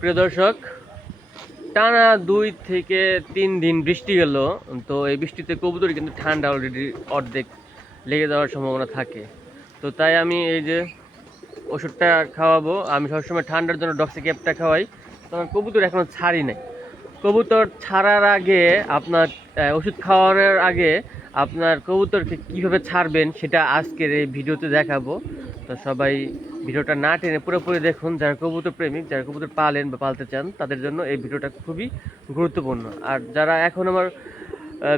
প্রিয় দর্শক, টানা 2 থেকে 3 দিন বৃষ্টি গেল। তো এই বৃষ্টিতে কবুতর কিন্তু ঠান্ডা অলরেডি অর্ধেক লেগে যাওয়ার সম্ভাবনা থাকে। তো তাই আমি এই যে ওষুধটা খাওয়াবো, আমি সবসময় ঠান্ডার জন্য ডক্সি ক্যাপটা খাওয়াই। তো আমার কবুতর এখনও ছাড়ি নাই। কবুতর ছাড়ার আগে আপনার ওষুধ খাওয়ানোর আগে আপনার কবুতরকে কীভাবে ছাড়বেন সেটা আজকের এই ভিডিওতে দেখাবো। তো সবাই ভিডিওটা না টেনে পুরোপুরি দেখুন। যারা কবুতর প্রেমিক, যারা কবুতর পালেন বা পালতে চান, তাদের জন্য এই ভিডিওটা খুবই গুরুত্বপূর্ণ। আর যারা এখন আমার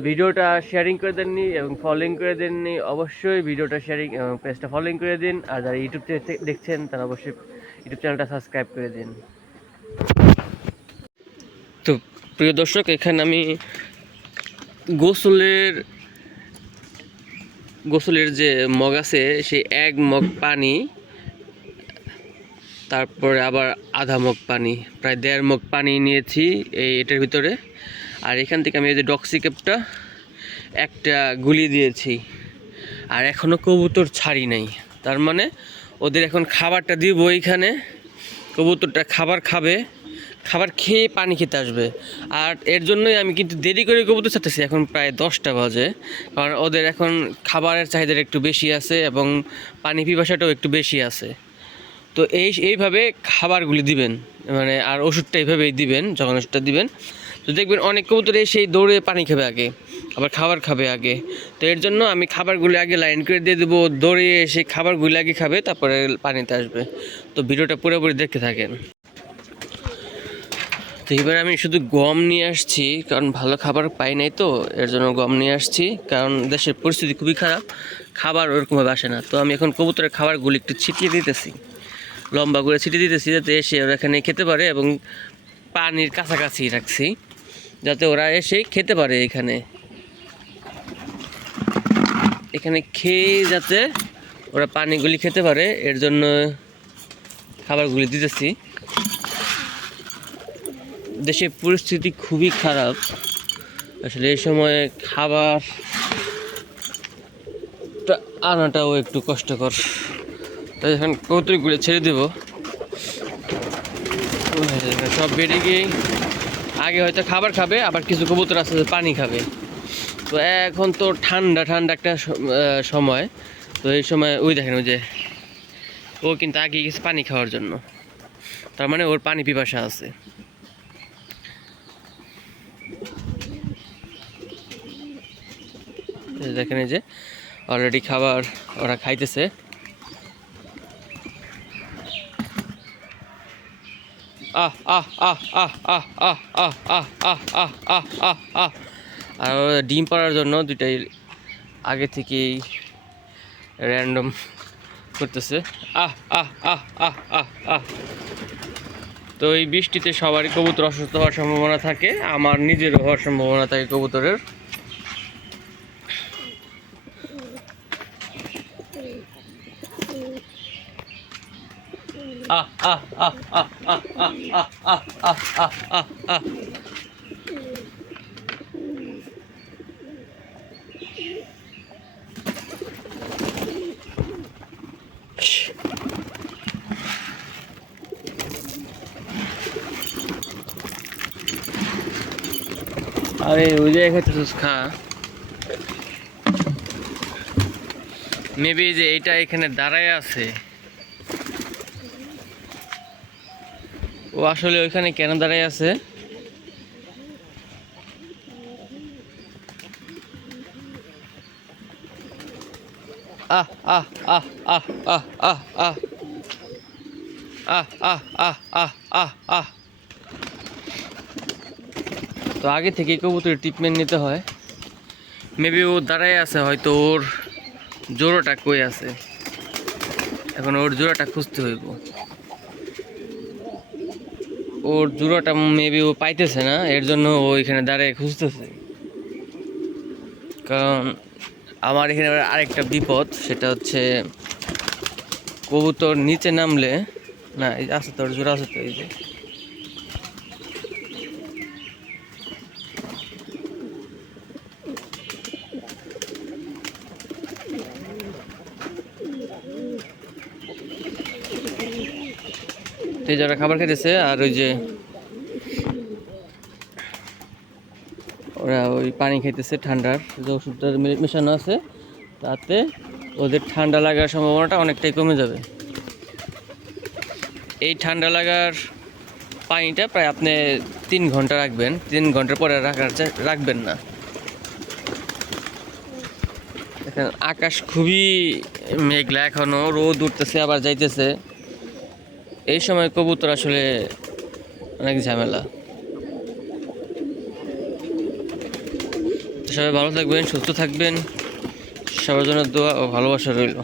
ভিডিওটা শেয়ারিং করে দেননি এবং ফলোইং করে দেননি, অবশ্যই ভিডিওটা শেয়ারিং এবং পেজটা ফলোইং করে দিন। আর যারা ইউটিউব থেকে দেখছেন, তারা অবশ্যই ইউটিউব চ্যানেলটা সাবস্ক্রাইব করে দিন। তো প্রিয় দর্শক, এখানে আমি গোসলের যে মগ আছে, সেই 1 মগ পানি, তারপরে আবার আধা মগ পানি, প্রায় 1.5 মগ পানি নিয়েছি এটার ভিতরে। আর এখান থেকে আমি এই যে ডক্সি ক্যাপটা একটা গুলি দিয়েছি। আর এখনও কবুতর ছাড়ি নাই, তার মানে ওদের এখন খাবারটা দিব। এইখানে কবুতরটা খাবার খাবে, খাবার খেয়ে পানি খেতে আসবে। আর এর জন্যই আমি কিন্তু দেরি করে কবুতর ছাড়তেছি। এখন প্রায় 10টা বাজে, কারণ ওদের এখন খাবারের চাহিদা একটু বেশি আছে এবং পানি পিপাসাটাও একটু বেশি আছে। তো এইভাবে খাবারগুলি দিবেন, মানে আর ওষুধটা এইভাবেই দিবেন। যখন ওষুধটা দিবেন, তো দেখবেন অনেক কবুতর সেই দৌড়ে পানি খাবে আগে, আবার খাবার খাবে আগে। তো এর জন্য আমি খাবারগুলি আগে লাইন করে দিয়ে দেবো, দৌড়ে এসে খাবারগুলি আগে খাবে, তারপরে পানিতে আসবে। তো ভিডিওটা পুরোপুরি দেখতে থাকেন। তো এবার আমি শুধু গম নিয়ে আসছি, কারণ ভালো খাবার পাই নাই, তো এর জন্য গম নিয়ে আসছি। কারণ দেশের পরিস্থিতি খুবই খারাপ, খাবার ওরকমভাবে আসে না। তো আমি এখন কবুতরের খাবারগুলি একটু ছিটিয়ে দিতেছি, লম্বা করে ছিটিয়ে দিতেছি, যাতে এসে ওরা এখানে খেতে পারে। এবং পানির কাছাকাছি রাখছি, যাতে ওরা এসে খেতে পারে। এখানে খেয়ে যাতে ওরা পানিগুলি খেতে পারে, এর জন্য খাবারগুলি দিতেছি। দেশের পরিস্থিতি খুবই খারাপ, আসলে এই সময় খাবার আনাটাও একটু কষ্টকর। তাই এখন কৌতুকগুলো ছেড়ে দেবো, সব বেড়ে গিয়ে আগে হয়তো খাবার খাবে, আবার কিছু কবুতর আছে পানি খাবে। তো এখন তো ঠান্ডা একটা সময়। তো এই সময় ওই দেখেন, ওই যে ও কিন্তু আগে গেছে পানি খাওয়ার জন্য, তার মানে ওর পানি পিপাসা আছে। দেখেন এই যে অলরেডি খাবার ওরা খাইতেছে। আহ আহ আহ আহ আহ আহ আহ আহ আহ আহ আহ আহ আহ। আর ডিম পাড়ার জন্য দুইটাই আগে থেকেই র্যান্ডম করতেছে। আহ আহ আহ আহ আহ আহ। তো এই বৃষ্টিতে সবারই কবুতর অসুস্থ হওয়ার সম্ভাবনা থাকে, আমার নিজেরও হওয়ার সম্ভাবনা থাকে কবুতরের। আহ আহ আহ আহ আহ আহ আহ আহ আহ আহ আহ আহ। আরে ওই জায়গায় খাইতেছিস, খা। মেবি যে এইটা এখানে দাঁড়ায় আছে, ও আসলে ওইখানে কেন দাঁড়ায় আছে? আহ আহ আহ আহ আহ আহ আহ আহ আহ আহ আহ আহ আহ। তো আগে থেকে কবুতরের ট্রিটমেন্ট নিতে হয়। মেবি ও দাঁড়ায় আছে, হয়তো ওর জোড়াটা কই আছে, এখন ওর জোড়াটা খুঁজতে হইব। ওর জোড়াটা মেবি ও পাইতেছে না, এর জন্য ও এখানে দাঁড়িয়ে খুঁজতেছে। কারণ আমার এখানে আরেকটা বিপদ, সেটা হচ্ছে কবুতর নিচে নামলে, না এই আছে তোর জোড়া আছে তো, এই যে তো এই যারা খাবার খেতেছে, আর ওই যে ওরা ওই পানি খাইতেছে ঠান্ডার, যে ওষুধটা মেশানো আছে তাতে ওদের ঠান্ডা লাগার সম্ভাবনাটা অনেকটাই কমে যাবে। এই ঠান্ডা লাগার পানিটা প্রায় আপনি 3 ঘন্টা রাখবেন, 3 ঘন্টার পরে রাখবেন না। দেখেন আকাশ খুবই মেঘলা, এখনো রোদ উঠতেছে আবার যাইতেছে। এই সময় কবুতর আসলে অনেক ঝামেলা। সবাই ভালো থাকবেন, সুস্থ থাকবেন, সবার জন্য দোয়া ও ভালোবাসা রইল।